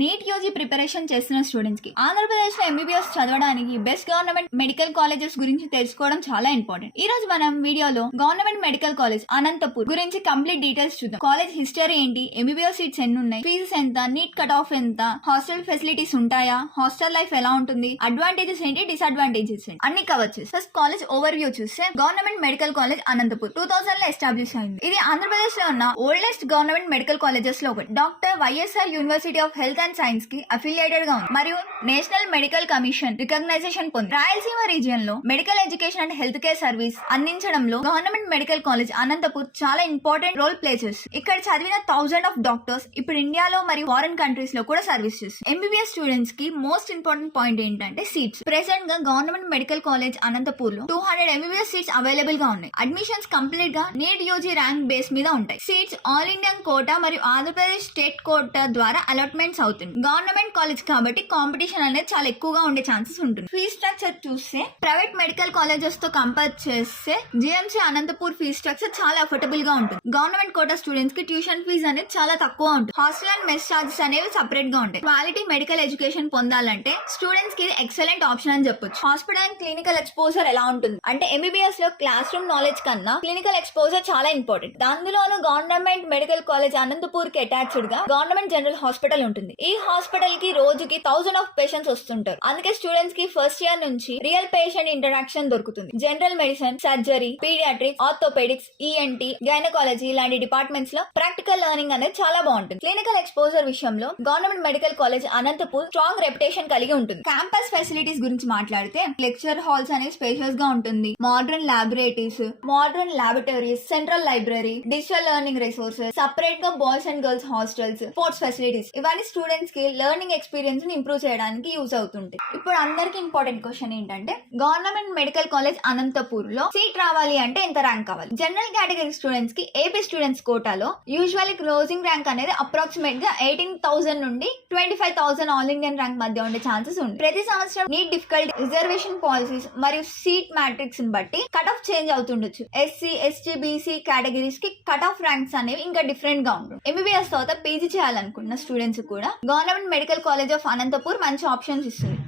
NEET UG preparation చేస్తున్న students కి ఆంధ్రప్రదేశ్ లో ఎంబీబీఎస్ చదవడానికి బెస్ట్ గవర్నమెంట్ మెడికల్ కాలేజెస్ గురించి తెలుసుకోవడం చాలా ఇంపార్టెంట్. ఈ రోజు మనం వీడియోలో గవర్నమెంట్ మెడికల్ కాలేజ్ అనంతపూర్ గురించి కంప్లీట్ డీటెయిల్స్ చూద్దాం. కాలేజ్ హిస్టరీ ఏంటి, ఎంబీబీఎస్ సీట్స్ ఎన్ని ఉన్నాయి, ఫీజెస్ ఎంత, నీట్ కట్ ఆఫ్ ఎంత, హాస్టల్ ఫెసిలిటీస్ ఉంటాయా, హాస్టల్ లైఫ్ ఎలా ఉంటుంది, అడ్వాంటేజెస్ ఏంటి, డిసడ్వాంటేజెస్ ఏంటి అన్ని కవర్ చేసి ఫస్ట్ కాలేజ్ ఓవర్ వ్యూ చూస్తే గవర్నమెంట్ మెడికల్ కాలేజ్ అనంతపూర్ 2000 లో ఎస్టాబ్లిష్ అయింది. ఇది ఆంధ్రప్రదేశ్ లో ఉన్న ఓల్డెస్ట్ గవర్నమెంట్ మెడికల్ కాలేజెస్ లో ఒకటి. Doctor YSR university of health and science కి అఫిలియేటెడ్ గా ఉంది మరియు నేషనల్ మెడికల్ కమిషన్ రికగ్నైజేషన్ పొంది. రాయలసీమ రీజియన్ లో medical education and health care service అందించడంలో గవర్నమెంట్ మెడికల్ కాలేజ్ అనంతపూర్ చాలా ఇంపార్టెంట్ రోల్ ప్లే చేస్తుంది. ఇక్కడ చదివిన 1000 ఆఫ్ డాక్టర్స్ ఇప్పుడు ఇండియాలో మరియు ఫారెన్ కంట్రీస్ లో కూడా సర్వీస్ చేస్తుంది. ఎంబీబీఎస్ స్టూడెంట్స్ కి మోస్ట్ ఇంపార్టెంట్ పాయింట్ ఏంటంటే సీట్స్. ప్రెసెంట్ గా గవర్నమెంట్ మెడికల్ కాలేజ్ అనంతపూర్ లో 200 ఎంబీబీఎస్ సీట్స్ అవైలబుల్ గా ఉన్నాయి. అడ్మిషన్స్ కంప్లీట్ గా నీట్ యూజీ ర్యాంక్ బేస్ మీద ఉంటాయి. సీట్స్ ఆల్ ఇండియన్ కోటా మరియు ఆంధ్రప్రదేశ్ స్టేట్ కోటా ద్వారా అలాట్మెంట్స్ అవుతుంది. గవర్నమెంట్ కాలేజ్ కాబట్టి కాంపిటీషన్ అనేది చాలా ఎక్కువగా ఉండే ఛాన్సెస్ ఉంటుంది. ఫీ స్ట్రక్చర్ చూస్తే ప్రైవేట్ మెడికల్ కాలేజెస్ తో కంపేర్ చేస్తే జిఎంసీ అనంతపూర్ ఫీ స్ట్రక్చర్ చాలా అఫోర్డబుల్ గా ఉంటుంది. గవర్నమెంట్ కోటా స్టూడెంట్స్ కి ట్యూషన్ ఫీజు అనేది చాలా తక్కువ ఉంటుంది. హాస్టల్ అండ్ మెస్ చార్జెస్ అనేవి సెపరేట్ గా ఉంటాయి. క్వాలిటీ మెడికల్ ఎడ్యుకేషన్ పొందాలంటే స్టూడెంట్స్ కి ఎక్సలెంట్ ఆప్షన్ అని చెప్పొచ్చు. హాస్పిటల్ అండ్ క్లినికల్ ఎక్స్పోజర్ ఎలా ఉంటుంది అంటే ఎంబీబీఎస్ లో క్లాస్ రూమ్ నాలెడ్జ్ కన్నా క్లినికల్ ఎక్స్పోజర్ చాలా ఇంపార్టెంట్. అందులోనూ గవర్నమెంట్ మెడికల్ కాలేజ్ అనంతపూర్ కి అటాచ్డ్ గా గవర్నమెంట్ జనరల్ హాస్పిటల్ ఉంటుంది. ఈ హాస్పిటల్ కి రోజుకి 1000 ఆఫ్ పేషెంట్స్ వస్తుంటారు. అందుకే స్టూడెంట్స్ కి ఫస్ట్ ఇయర్ నుంచి రియల్ పేషెంట్ ఇంటరాక్షన్ దొరుకుతుంది. General medicine, surgery, paediatrics, orthopaedics, ENT, gynaecology లాంటి డిపార్ట్మెంట్స్ లో ప్రాక్టికల్ లెర్నింగ్ అనేది చాలా బాగుంటుంది. క్లినికల్ ఎక్స్పోజర్ విషయంలో government medical college Anantapur strong reputation కలిగి ఉంటుంది. క్యాంపస్ ఫెసిలిటీస్ గురించి మాట్లాడితే లెక్చర్ హాల్స్ అనేవి స్పేషియస్ గా ఉంటుంది. Modern laboratories, modern laboratories, central library, digital learning resources, separate గా boys and girls hostels, sports facilities, ఇవన్నీ స్టూడెంట్స్ కి లెర్నింగ్ ఎక్స్పీరియన్స్ ని ఇంప్రూవ్ చేయడానికి యూజ్ అవుతుంది. ఇప్పుడు అందరికి ఇంపార్టెంట్ క్వశ్చన్ ఏంటంటే గవర్నమెంట్ మెడికల్ కాలేజ్ అనంతపూర్ లో సీట్ రావాలి అంటే ఎంత ర్యాంక్ కావాలి? జనరల్ కేటగిరీ స్టూడెంట్స్ కి ఏపీ స్టూడెంట్స్ కోటాలో యూజువల్లీ క్లోజింగ్ ర్యాంక్ అనేది అప్రాక్సిమేట్ గా 18,000 నుండి 25,000 ఆల్ ఇండియన్ ర్యాంక్ మధ్య ఉండే ఛాన్సెస్ ఉంది. ప్రతి సంవత్సరం నీట్ డిఫికల్టీ, రిజర్వేషన్ పాలసీస్ మరియు సీట్ మ్యాట్రిక్స్ ని బట్టి కట్ ఆఫ్ చేంజ్ అవుతుండొచ్చు. ఎస్సీ, ఎస్టీ, బీసీ కేటగిరీస్ కి కట్ ఆఫ్ ర్యాంక్స్ అనేవి ఇంకా డిఫరెంట్ గా ఉంటుంది. ఎంబీబీఎస్ తర్వాత పీజీ చేయాలనుకున్న స్టూడెంట్స్ కూడా government medical college of Anantapur మంచి ఆప్షన్స్ ఇస్తుంది.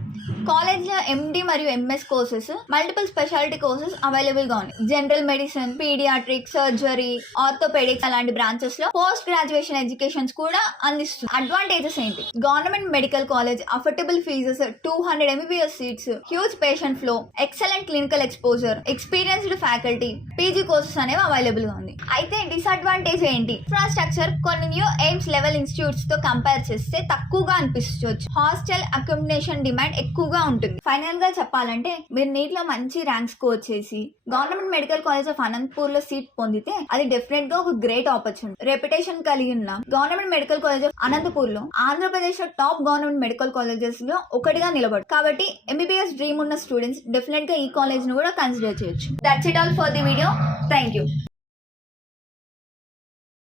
కాలేజ్ లో ఎండి మరియు MS courses, multiple speciality courses available గా ఉన్నాయి. General medicine, paediatrics, surgery, orthopaedics అలాంటి బ్రాంచెస్ లో పోస్ట్ గ్రాడ్యుయేషన్ ఎడ్యుకేషన్స్ కూడా అందిస్తుంది. అడ్వాంటేజెస్ ఏంటి? Government medical college affordable fees, 200 MBBS seats, huge patient flow, excellent clinical exposure, experienced faculty, PG courses అనేవి available గా ఉంది. అయితే డిసడ్వాంటేజ్ ఏంటి? ఇన్ఫ్రాస్ట్రక్చర్ కొన్ని న్యూ ఎయిమ్స్ లెవెల్ ఇన్స్టిట్యూట్స్ తో కంపేర్ చేస్తే తక్కువగా అనిపించవచ్చు. హాస్టల్ అకామిడేషన్ డిమాండ్ ఎక్కువగా ఉంటుంది. ఫైనల్ గా చెప్పాలంటే మీరు నీట్ లో మంచి ర్యాంక్ స్కోర్ చేసి government medical college of Anantapur లో సీట్ పొందితే అది డెఫినెట్ గా ఒక గ్రేట్ ఆపర్చునిటీ. రెప్యుటేషన్ కలిగి ఉన్న government medical college of Anantapur లో ఆంధ్రప్రదేశ్ లో టాప్ గవర్నమెంట్ మెడికల్ కాలేజెస్ లో ఒకటిగా నిలబడు. కాబట్టి ఎంబీబీఎస్ డ్రీమ్ ఉన్న స్టూడెంట్స్ డెఫినెట్ గా ఈ కాలేజ్ ను కూడా కన్సిడర్ చేయొచ్చు. That's it all for the video. Thank you.